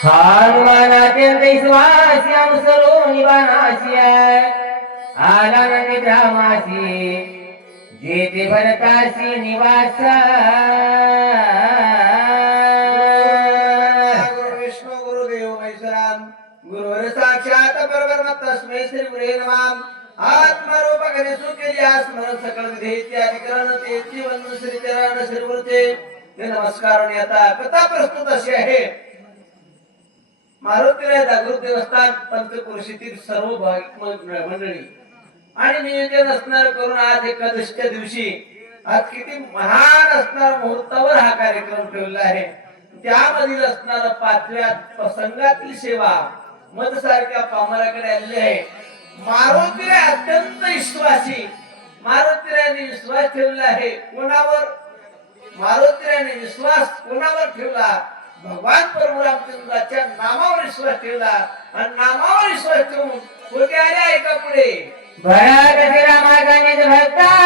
हनुमानात्यंत विश्वास्याम सर्व निवानाशिया आला नदी ग्रामासी जेते भरताशी निवास गुरु गुरुदेव महेश्वराम गुरुवर साक्षात परब्रह्म तस्मै श्री गुरे नमाम आत्मरूप गणेशु सुकेली स्मरण सकळ विधे इत्यादी करण ते जीवन श्री चरण श्री गुरुते नमस्कार आता कथा प्रस्तुत अशी आहे. मारुतीला जागृत देवस्थान पंचपुरुषीतील सर्व भाविक मंडळी. आणि नियोजन असणार करून आज एकादशीच्या दिवशी आज किती महान असणार मुहूर्तावर हा कार्यक्रम ठेवला आहे. त्यामधील असणार पाचव्या प्रसंगातील सेवा मध सारख्या पामराकडे आलेली आहे. मारुतीला अत्यंत विश्वासी मारुतीराने विश्वास ठेवला आहे. कोणावर? मारुतीराने विश्वास कोणावर ठेवला? भगवान प्रभू रामचंद्राच्या नामावर विश्वास ठेवला आणि नामावर विश्वास ठेवून कोठे आले आहे का पुढे? भरत रामागणेश भक्ता.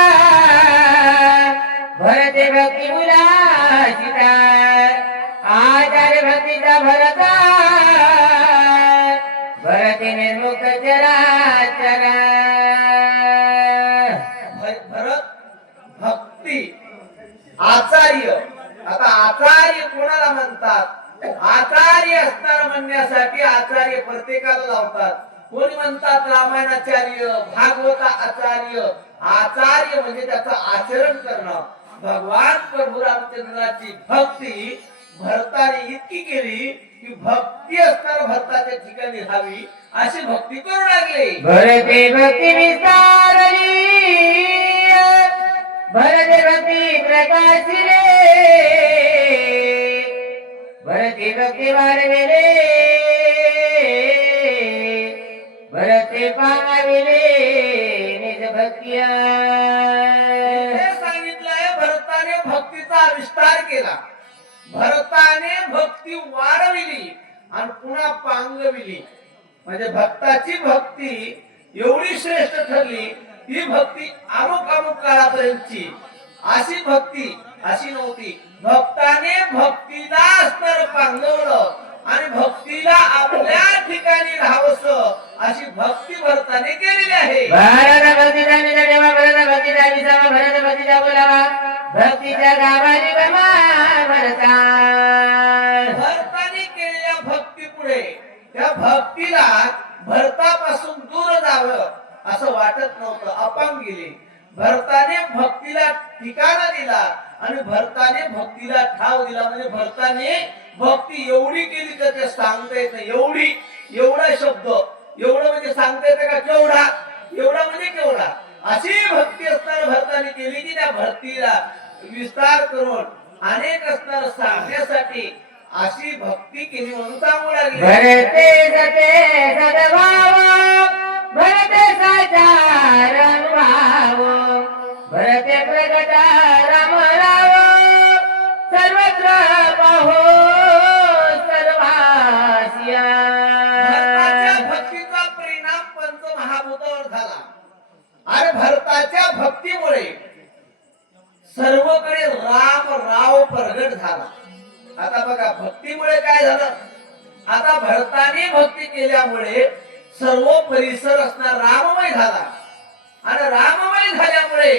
भरते भक्ती मुलाशिता. आचार्य भक्तीचा भरता. भरते निर्मुख भ- भरत भक्ती आचार्य. आता आचार्य कोणाला म्हणतात? आचार्य असणार म्हणण्यासाठी आचार्य प्रत्येकाला लावतात. कोणी म्हणतात रामायणाचार्य भागवत आचार्य? आचार्य म्हणजे त्याचं आचरण करणं. भगवान प्रभू रामचंद्राची भक्ती भरताने इतकी केली की भक्ती असणार भरताच्या ठिकाणी हवी अशी भक्ती करू लागली. भरते भक्ती विस्तारली भरते भक्ती प्रकाशिले भरते भक्ती वारविले भरते पाविले निज भक्तिया. सांगितलंय भरताने भक्तीचा विस्तार केला. भरताने भक्ती वारविली आणि पुन्हा पांगविली. म्हणजे भक्ताची भक्ती एवढी श्रेष्ठ ठरली ही भक्ती अमुक अमुक काळापर्यंतची. अशी भक्ती अशी नव्हती. भक्ताने भक्तीला स्तर पांगवलं आणि भक्तीला आपल्या ठिकाणी राहावस अशी भक्ती भरताने केलेली आहे. भारत भक्तीचा देवा भरत भक्तीचा विसावा भरत भक्तीचा बोलावा भक्तीच्या गावाने गमा भरता. भरताने केलेल्या भक्तीपुढे त्या भक्तीला भरतापासून दूर जावं असं वाटत नव्हतं अपंग गेले. भरताने भक्तीला ठिकाणा दिला आणि भरताने भक्तीला ठाव दिला. म्हणजे भरताने भक्ती एवढी केली तर ते सांगता येत एवढी एवढा शब्द एवढं म्हणजे सांगता येतं का केवढा? एवढा म्हणजे केवढा? अशी भक्ती असताना भरताने केली की त्या भक्तीला विस्तार करून अनेक असणार सांगण्यासाठी अशी भक्ती केली म्हणून सांगू लागली. सर्वकडे राम राव प्रगट झाला. आता बघा भक्तीमुळे काय झालं? आता भरताने भक्ती केल्यामुळे सर्व परिसर असणार राममय झाला. आणि राममय झाल्यामुळे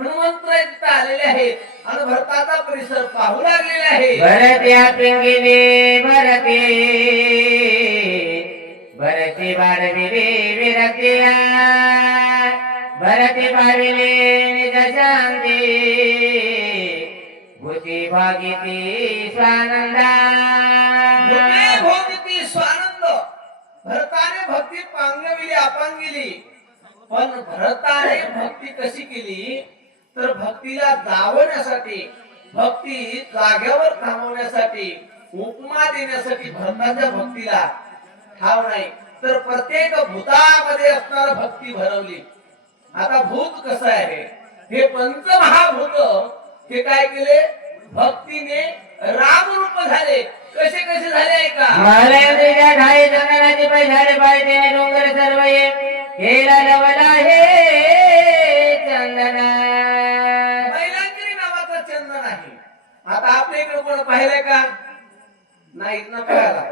हनुमंत तिथं आलेले आहेत. आणि भरताचा परिसर पाहू लागलेला आहे. भरत्या पिंगिले भरते. भरते बारविले विरत्या भरते बारविले निज शांती. भूती भोगिती स्वानंदा। भूते भोगती स्वानंद। भरताने भक्ती पांगविली अपांगिली पण भरताने भक्ती कशी केली? तर भक्तीला दावण्यासाठी भक्ती जाग्यावर थांबवण्यासाठी उपमा देण्यासाठी भरताच्या भक्तीला ठाव नाही. तर प्रत्येक भूतामध्ये असणार भक्ती भरवली. आता भूत कसं आहे? हे पंचमहाभूत हे काय केले? भक्तीने रामरूप झाले. कसे कसे झाले ऐका. महाराजांच्या ठाई चंदनाचे पैशाले पाहिजे डोंगर सर्व हे केला लवला हे चंदना. नावाचा चंदन आहे. आता आपल्या इकडे कोण पाहिलंय का? नाही ना पाहिला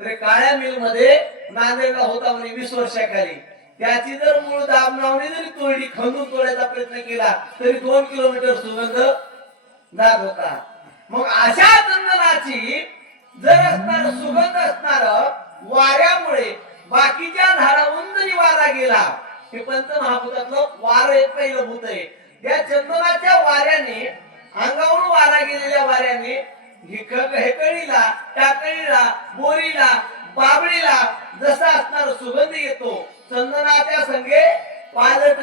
तर काळ्या मिलमध्ये नांदेडला होता म्हणे वीस वर्षाखाली. त्याची जर मूळ दाबनावने जरी तोडली खंदून तोडायचा प्रयत्न केला तरी दोन किलोमीटर सुगंध जात होता. मग अशा चंदनाची जर असणार सुगंध असणार वाऱ्यामुळे बाकीच्या झाडावरून जरी वारा गेला हे पंचमहाभूतातलं वार एक पहिलं भूत आहे. या चंदनाच्या वाऱ्याने अंगावरून वारा गेलेल्या वाऱ्याने हेकळीला टाकळीला बोरीला बाबळीला जसा असणार सुगंध येतो चंदनाच्या संगे पालट